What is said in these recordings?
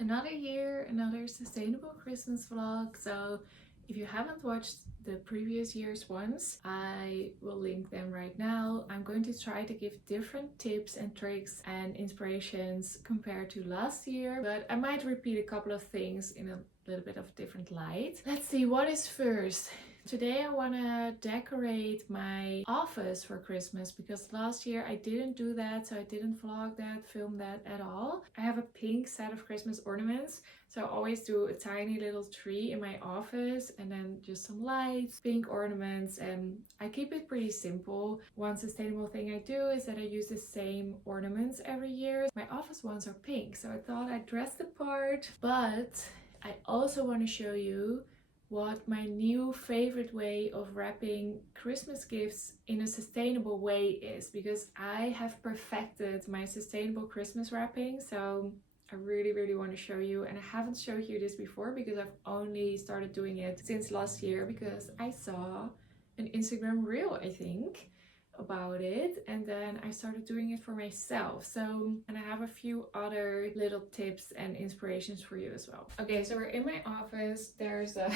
Another year, another sustainable Christmas vlog. So if you haven't watched the previous year's ones, I will link them right now. I'm going to try to give different tips and tricks and inspirations compared to last year, but I might repeat a couple of things in a little bit of different light. Let's see, what is first? Today I want to decorate my office for Christmas because last year I didn't do that, so I didn't vlog that, film that at all. I have a pink set of Christmas ornaments, so I always do a tiny little tree in my office and then just some lights, pink ornaments, and I keep it pretty simple. One sustainable thing I do is that I use the same ornaments every year. My office ones are pink, so I thought I'd dress the part, but I also want to show you what my new favorite way of wrapping Christmas gifts in a sustainable way is, because I have perfected my sustainable Christmas wrapping. So I really want to show you, and I haven't showed you this before because I've only started doing it since last year because I saw an Instagram reel, I think, about it, and then I started doing it for myself. So, and I have a few other little tips and inspirations for you as well. Okay, so we're in my office. There's a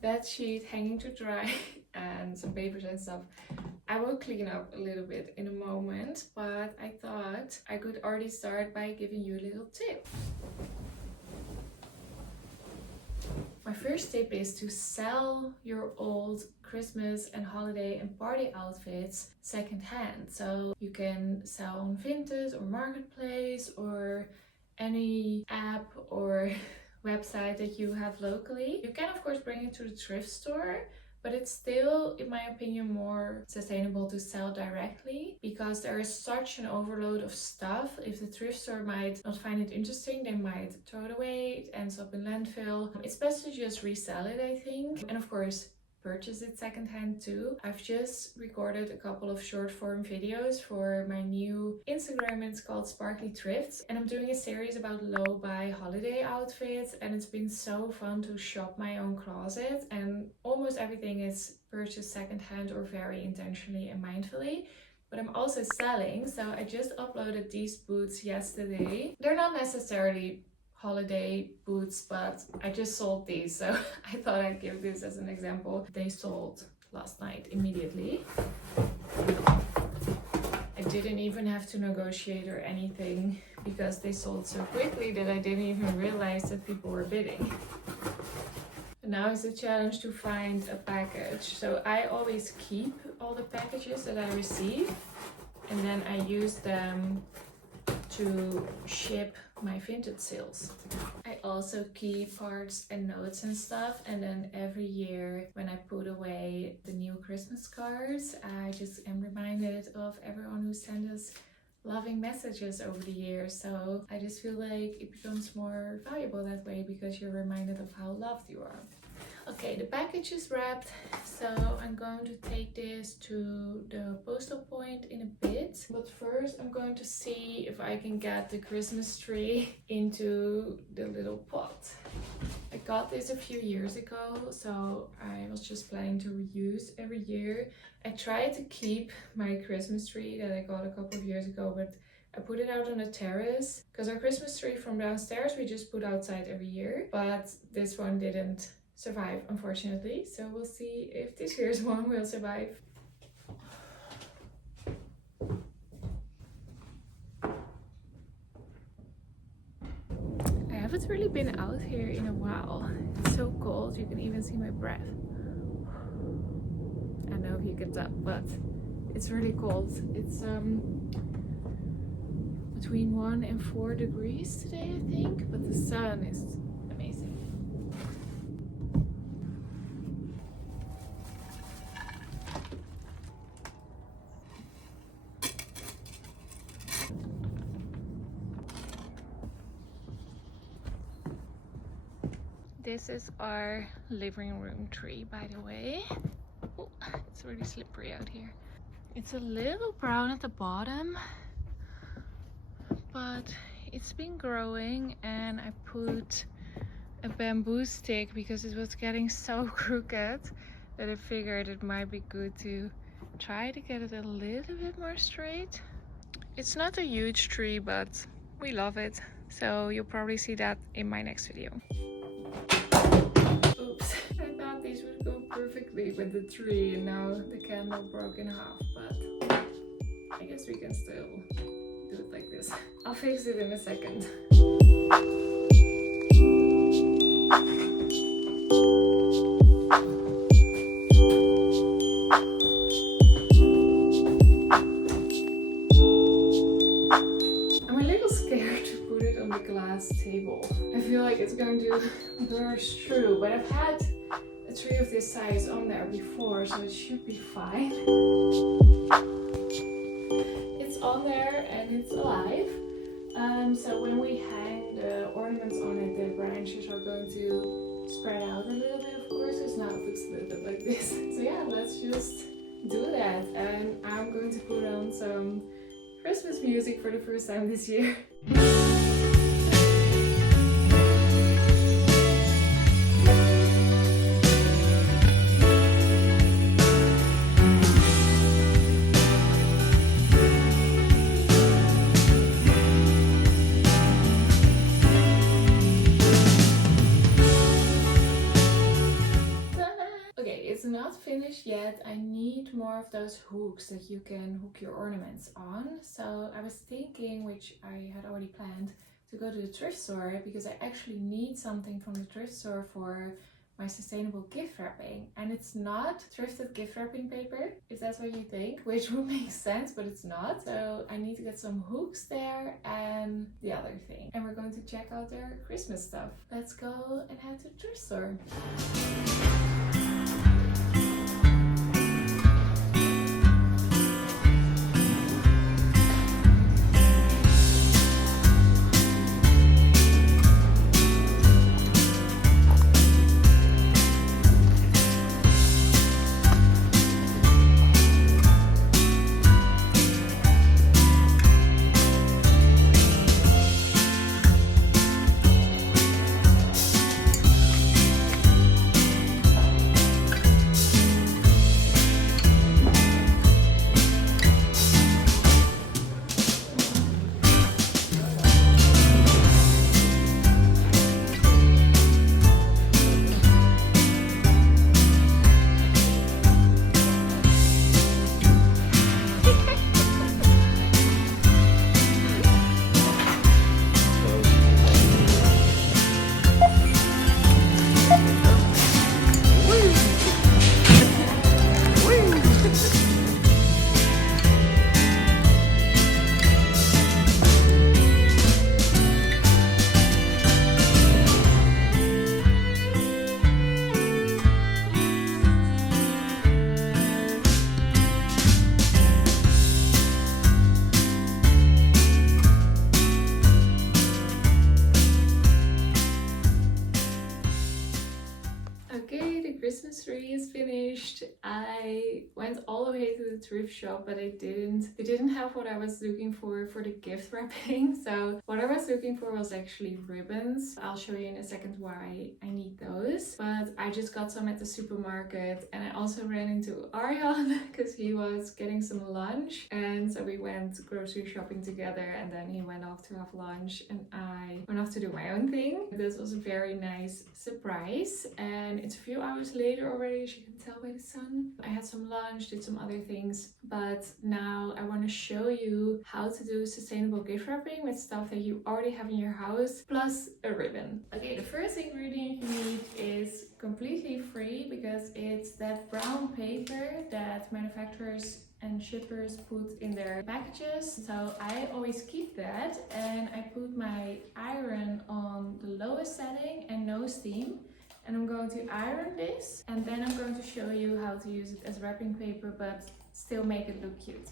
bed sheet hanging to dry and some papers and stuff. I will clean up a little bit in a moment, but I thought I could already start by giving you a little tip. My first tip is to sell your old Christmas and holiday and party outfits secondhand. So you can sell on Vinted or Marketplace or any app or website that you have locally. You can of course bring it to the thrift store, but it's still, in my opinion, more sustainable to sell directly because there is such an overload of stuff. If the thrift store might not find it interesting, they might throw it away, it ends up in landfill. It's best to just resell it, I think. And of course, purchase it secondhand too. I've just recorded a couple of short form videos for my new Instagram. It's called Sparkly Thrifts, and I'm doing a series about low buy holiday outfits, and it's been so fun to shop my own closet, and almost everything is purchased secondhand or very intentionally and mindfully. But I'm also selling, so I just uploaded these boots yesterday. They're not necessarily holiday boots, but I just sold these, so I thought I'd give this as an example. They sold last night immediately. I didn't even have to negotiate or anything because they sold so quickly that I didn't even realize that people were bidding. And now is the challenge to find a package. So I always keep all the packages that I receive, and then I use them to ship my Vinted sales. I also keep cards and notes and stuff, and then every year when I put away the new Christmas cards, I just am reminded of everyone who sent us loving messages over the years. So I just feel like it becomes more valuable that way because you're reminded of how loved you are. Okay, the package is wrapped, so I'm going to take this to the postal point in a bit. But first I'm going to see if I can get the Christmas tree into the little pot. I got this a few years ago, so I was just planning to reuse every year. I tried to keep my Christmas tree that I got a couple of years ago, but I put it out on a terrace because our Christmas tree from downstairs we just put outside every year, but this one didn't survive, unfortunately. So we'll see if this year's one will survive. I haven't really been out here in a while. It's so cold, you can even see my breath. I don't know if you can tell, but it's really cold. It's between 1 and 4 degrees today, I think, but the sun is amazing. This is our living room tree, by the way. Oh, it's really slippery out here. It's a little brown at the bottom, but it's been growing, and I put a bamboo stick because it was getting so crooked that I figured it might be good to try to get it a little bit more straight. It's not a huge tree, but we love it. So you'll probably see that in my next video. Oops, I thought these would go perfectly with the tree and now the candle broke in half, but I guess we can still do it like this. I'll fix it in a second. I'm a little scared to put it on the glass table. I feel like it's going to burst through, but I've had a tree of this size on there before, so it should be fine. It's on there and it's alive. So when we hang the ornaments on it, the branches are going to spread out a little bit, of course. It's now looks a little bit like this. So yeah, let's just do that. And I'm going to put on some Christmas music for the first time this year. Not finished yet. I need more of those hooks that you can hook your ornaments on. So I was thinking, which I had already planned, to go to the thrift store because I actually need something from the thrift store for my sustainable gift wrapping. And it's not thrifted gift wrapping paper, if that's what you think, which would make sense, but it's not. So I need to get some hooks there and the other thing. And we're going to check out their Christmas stuff. Let's go and head to the thrift store. Christmas tree is finished. I went all the way to the thrift shop, but they didn't have what I was looking for the gift wrapping. So what I was looking for was actually ribbons. I'll show you in a second why I need those. But I just got some at the supermarket, and I also ran into Arjan because he was getting some lunch, and so we went grocery shopping together, and then he went off to have lunch and I went off to do my own thing. This was a very nice surprise, and it's a few hours later already, as you can tell by the sun. I had some lunch, did some other things, but now I want to show you how to do sustainable gift wrapping with stuff that you already have in your house, plus a ribbon. Okay, the first ingredient you need is completely free because it's that brown paper that manufacturers and shippers put in their packages. So I always keep that, and I put my iron on the lowest setting and no steam. And I'm going to iron this, and then I'm going to show you how to use it as wrapping paper but still make it look cute.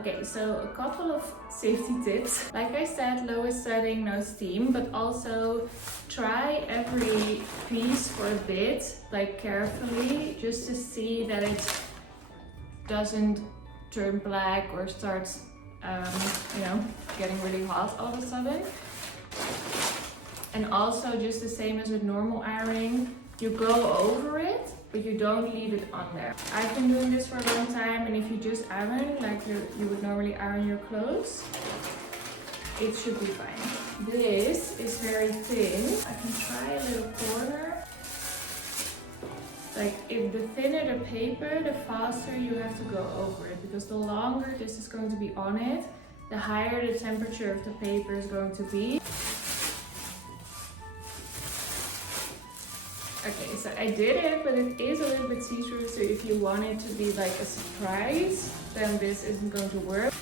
Okay, so a couple of safety tips. Like I said, lowest setting, no steam, but also try every piece for a bit, like carefully, just to see that it doesn't turn black or starts, you know, getting really hot all of a sudden. And also, just the same as with normal ironing, you go over it, but you don't leave it on there. I've been doing this for a long time, and if you just iron like you would normally iron your clothes, it should be fine. This is very thin. I can try a little corner. Like, if the thinner the paper, the faster you have to go over it, because the longer this is going to be on it, the higher the temperature of the paper is going to be. Okay, so I did it, but it is a little bit see-through, so if you want it to be like a surprise, then this isn't going to work.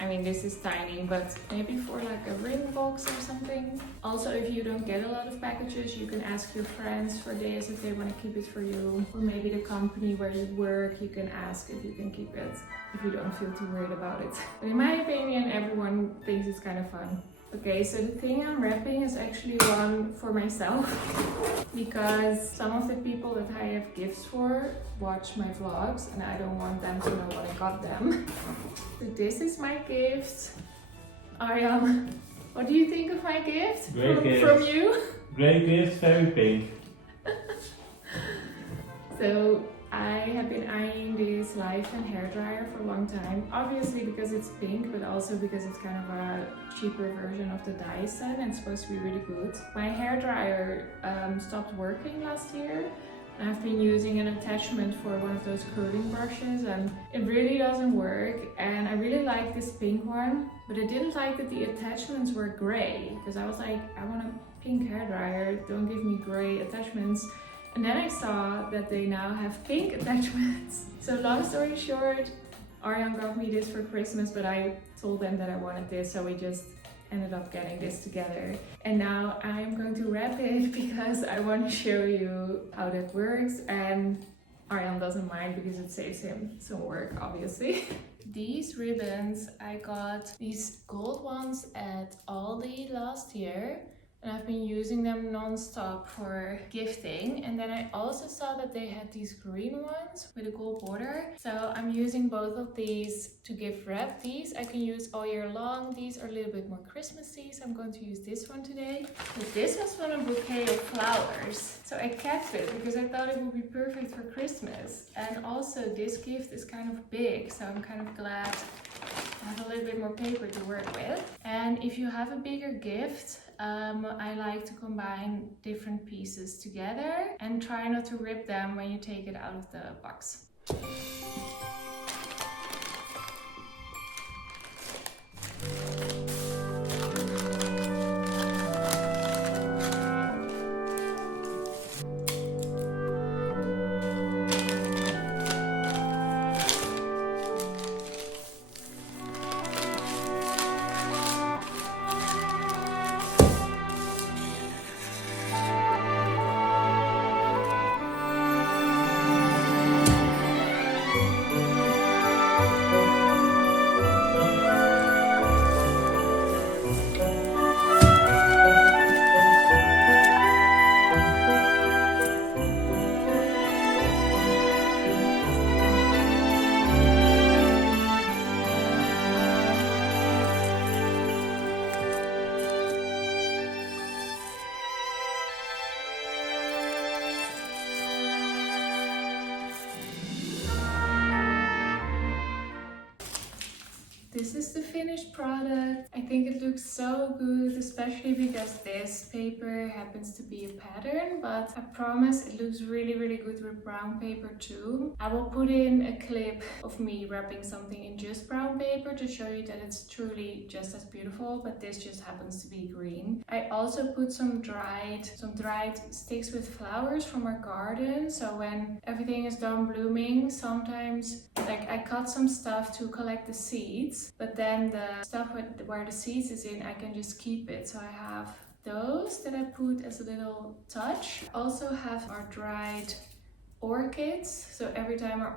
I mean, this is tiny, but maybe for like a ring box or something. Also, if you don't get a lot of packages, you can ask your friends for this if they want to keep it for you. Or maybe the company where you work, you can ask if you can keep it, if you don't feel too worried about it. But in my opinion, everyone thinks it's kind of fun. Okay, so the thing I'm wrapping is actually one for myself, because some of the people that I have gifts for watch my vlogs and I don't want them to know what I got them. So this is my gift. Arjan, what do you think of my gift? Great gift. From you? Great gift, very pink. So I have been eyeing this life and hair dryer for a long time, obviously because it's pink, but also because it's kind of a cheaper version of the Dyson and it's supposed to be really good. My hair dryer stopped working last year. I've been using an attachment for one of those curling brushes and it really doesn't work, and I really like this pink one, but I didn't like that the attachments were gray, because I was like, I want a pink hair dryer, don't give me gray attachments. And then I saw that they now have pink attachments. So long story short, Arjan got me this for Christmas, but I told them that I wanted this, so we just ended up getting this together. And now I'm going to wrap it because I want to show you how that works, and Arjan doesn't mind because it saves him some work, obviously. These ribbons, I got these gold ones at Aldi last year. And I've been using them non-stop for gifting. And then I also saw that they had these green ones with a gold border. So I'm using both of these to gift wrap. These I can use all year long. These are a little bit more Christmassy, so I'm going to use this one today. But this was from a bouquet of flowers. So I kept it because I thought it would be perfect for Christmas. And also this gift is kind of big, so I'm kind of glad I have a little bit more paper to work with. And if you have a bigger gift, I like to combine different pieces together and try not to rip them when you take it out of the box. This is the finished product. I think it looks so good, especially because this paper happens to be a pattern, but I promise it looks really, really good with brown paper too. I will put in a clip of me wrapping something in just brown paper to show you that it's truly just as beautiful, but this just happens to be green. I also put some dried sticks with flowers from our garden, so when everything is done blooming, sometimes like I cut some stuff to collect the seeds, but then the stuff where the seeds is in, I can just keep it. So I have those that I put as a little touch. I also have our dried orchids. So every time one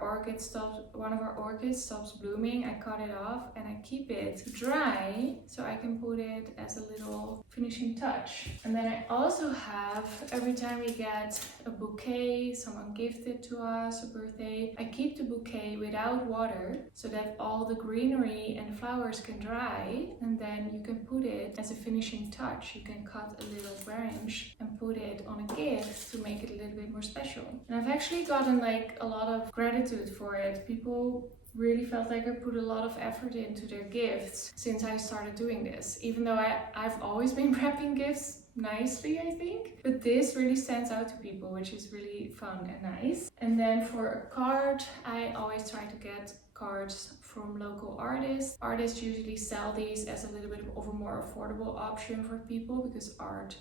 of our orchids stops blooming, I cut it off and I keep it dry so I can put it as a little finishing touch. And then I also have, every time we get a bouquet, someone gifted to us, a birthday, I keep the bouquet without water so that all the greenery and flowers can dry, and then you can put it as a finishing touch. You can cut a little branch and put it on a gift to make it a little bit more special. And I've actually gotten like a lot of gratitude for it. People really felt like I put a lot of effort into their gifts since I started doing this, even though I've always been wrapping gifts nicely, I think, but this really stands out to people, which is really fun and nice. And then for a card, I always try to get cards from local artists. Artists usually sell these as a little bit of a more affordable option for people because art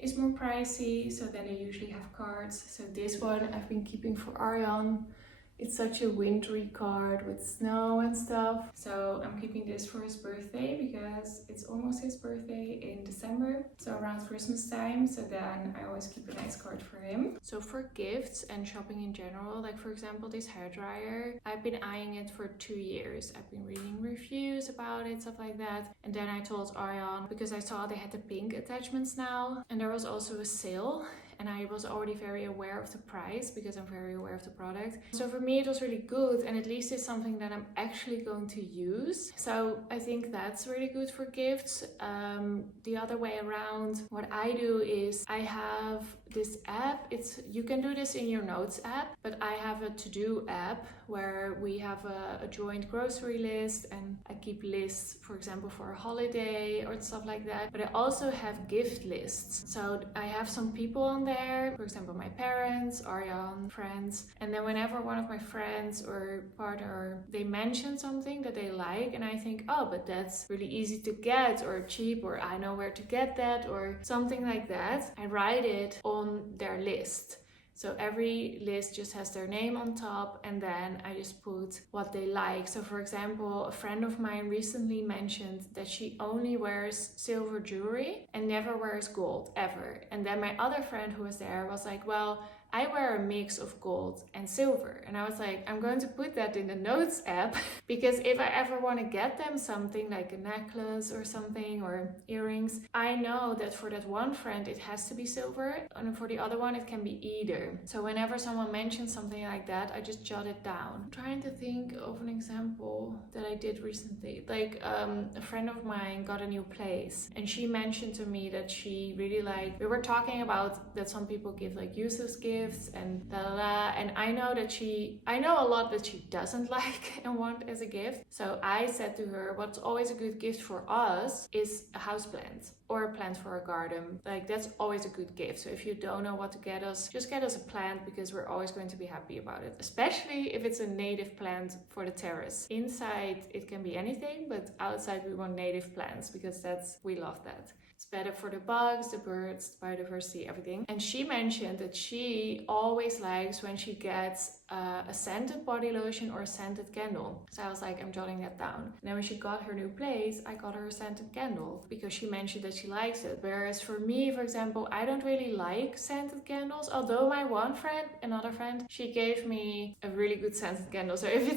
is more pricey, so then they usually have cards. So this one I've been keeping for Arjan. It's such a wintry card with snow and stuff. So I'm keeping this for his birthday because it's almost his birthday in December. So around Christmas time. So then I always keep a nice card for him. So for gifts and shopping in general, like for example, this hairdryer, I've been eyeing it for 2 years. I've been reading reviews about it, stuff like that. And then I told Arjan, because I saw they had the pink attachments now. And there was also a sale. And I was already very aware of the price because I'm very aware of the product. So for me it was really good, and at least it's something that I'm actually going to use. So I think that's really good for gifts. The other way around, what I do is I have this app. You can do this in your notes app, but I have a to-do app where we have a joint grocery list, and I keep lists, for example, for a holiday or stuff like that. But I also have gift lists. So I have some people on there, for example, my parents, Arjan, friends, and then whenever one of my friends or partner, they mention something that they like, and I think, oh, but that's really easy to get or cheap, or I know where to get that, or something like that, I write it on their list. So every list just has their name on top, and then I just put what they like. So for example, a friend of mine recently mentioned that she only wears silver jewelry and never wears gold ever. And then my other friend who was there was like, well, I wear a mix of gold and silver. And I was like, I'm going to put that in the notes app because if I ever want to get them something like a necklace or something or earrings, I know that for that one friend it has to be silver, and for the other one it can be either. So whenever someone mentions something like that, I just jot it down. I'm trying to think of an example that I did recently. Like a friend of mine got a new place, and she mentioned to me that she really liked, we were talking about that some people give like useless gifts and and I know a lot that she doesn't like and want as a gift. So I said to her, what's always a good gift for us is a houseplant or a plant for a garden. Like that's always a good gift. So if you don't know what to get us, just get us a plant, because we're always going to be happy about it, especially if it's a native plant for the terrace. Inside it can be anything, but outside we want native plants because we love that. It's better for the bugs, the birds, the biodiversity, everything. And she mentioned that she always likes when she gets a scented body lotion or a scented candle. So I was like, I'm jotting that down. And then when she got her new place, I got her a scented candle because she mentioned that she likes it. Whereas for me, for example, I don't really like scented candles. Although my another friend, she gave me a really good scented candle. So if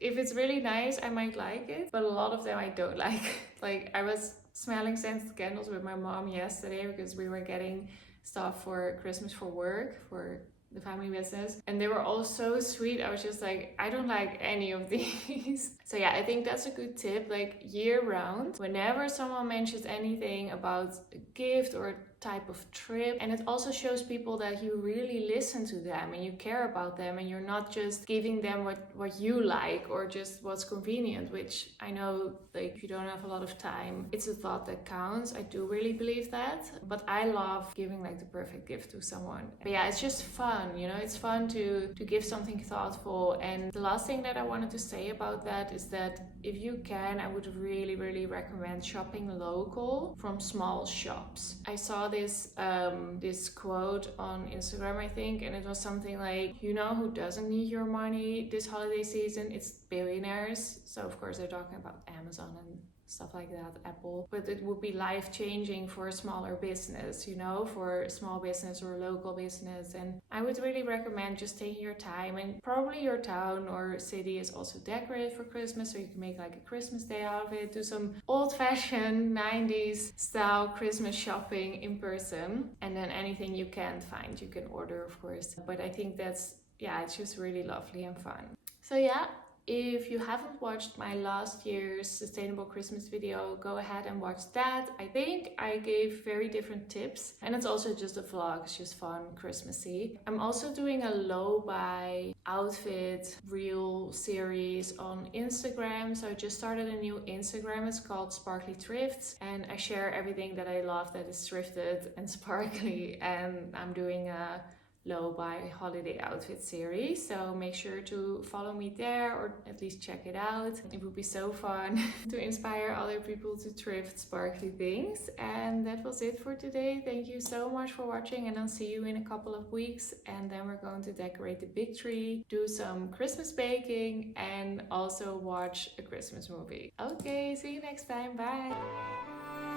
it's really nice, I might like it. But a lot of them I don't like. Like I was smelling scented candles with my mom yesterday because we were getting stuff for Christmas for work, for the family business, and they were all so sweet. I was just like, I don't like any of these. So yeah, I think that's a good tip. Like year round, whenever someone mentions anything about a gift or type of trip, and it also shows people that you really listen to them and you care about them, and you're not just giving them what you like or just what's convenient, which I know, like, if you don't have a lot of time, it's a thought that counts. I do really believe that, but I love giving like the perfect gift to someone. But yeah, it's just fun, you know, it's fun to give something thoughtful. And the last thing that I wanted to say about that is that if you can, I would really, really recommend shopping local from small shops. I saw this quote on Instagram, I think, and it was something like, you know who doesn't need your money this holiday season? It's billionaires. So of course they're talking about Amazon and stuff like that, Apple. But it would be life-changing for a smaller business, you know, for a small business or a local business. And I would really recommend just taking your time, and probably your town or city is also decorated for Christmas, so you can make like a Christmas day out of it. Do some old-fashioned 90s style Christmas shopping in person, and then anything you can't find you can order, of course. But I think that's, yeah, it's just really lovely and fun. So yeah, if you haven't watched my last year's sustainable Christmas video, go ahead and watch that. I think I gave very different tips, and it's also just a vlog, it's just fun, Christmassy. I'm also doing a low buy outfit reel series on Instagram. So I just started a new Instagram, it's called Sparkly Thrifts, and I share everything that I love that is thrifted and sparkly, and I'm doing a low buy holiday outfit series, so make sure to follow me there, or at least check it out. It would be so fun to inspire other people to thrift sparkly things. And that was it for today. Thank you so much for watching, and I'll see you in a couple of weeks, and then we're going to decorate the big tree, do some Christmas baking, and also watch a Christmas movie. Okay, see you next time. Bye.